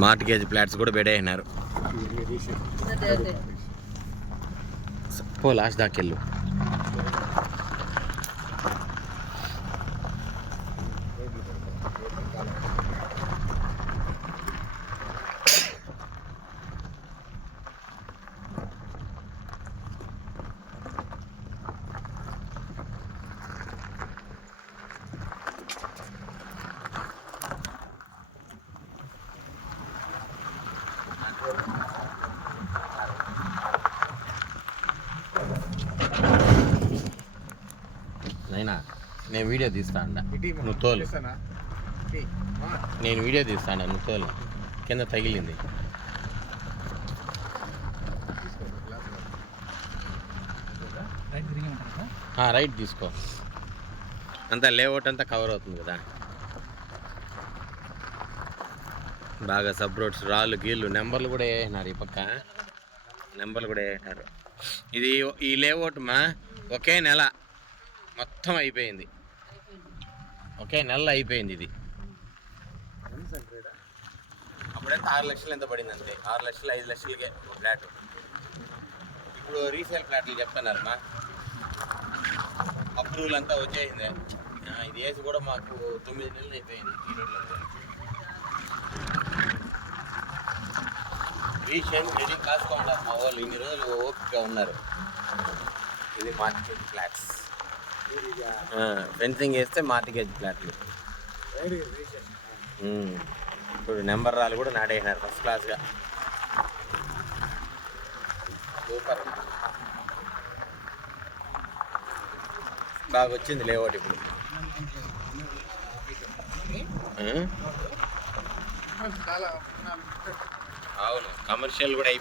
Mortgage flats కూడా పెట్టేసినారు. పో last దాకెళ్ళు. నైనా నేను వీడియో తీస్తా అండ, నువ్వు తోలు. నేను వీడియో తీస్తా అండ, నువ్వు తోలు. కింద తగిలింది. రైట్ తీసుకో, అంతా లేఅవుట్ అంతా కవర్ అవుతుంది కదా. బాగా సబ్ రోడ్స్, రాళ్ళు గీళ్ళు, నెంబర్లు కూడా వేసినారు. ఈ పక్క నెంబర్లు కూడా వేసినారు. ఇది ఈ లేఅవుట్ మా ఒకే నెల మొత్తం అయిపోయింది. ఒకే నెల అయిపోయింది ఇది. అప్పుడైతే 6 లక్షలు ఎంత పడింది అంతే. 6 లక్షలు 5 లక్షలకే ఫ్లాట్. ఇప్పుడు రీసేల్ ఫ్లాట్లు చెప్తున్నారు మా, అప్రూవల్ అంతా వచ్చేసింది. ఇది వేసి కూడా మాకు 9 నెలలు అయిపోయింది ఈ రోడ్లో. రీసేల్ రెడీ కాసుకోండారు మా వాళ్ళు, ఇన్ని రోజులు ఓపికగా ఉన్నారు. ఇది మార్టిగేజ్ ఫ్లాట్స్. ఫెన్సింగ్ వేస్తే మార్టిగేజ్ ఫ్లాట్లు. ఇప్పుడు నెంబర్ రాళ్ళు కూడా నాడేసినారు ఫస్ట్ క్లాస్గా. సూపర్, బాగా వచ్చింది లేఅవుట్ ఇప్పుడు. అవును, కమర్షియల్ కూడా అయిపోయింది.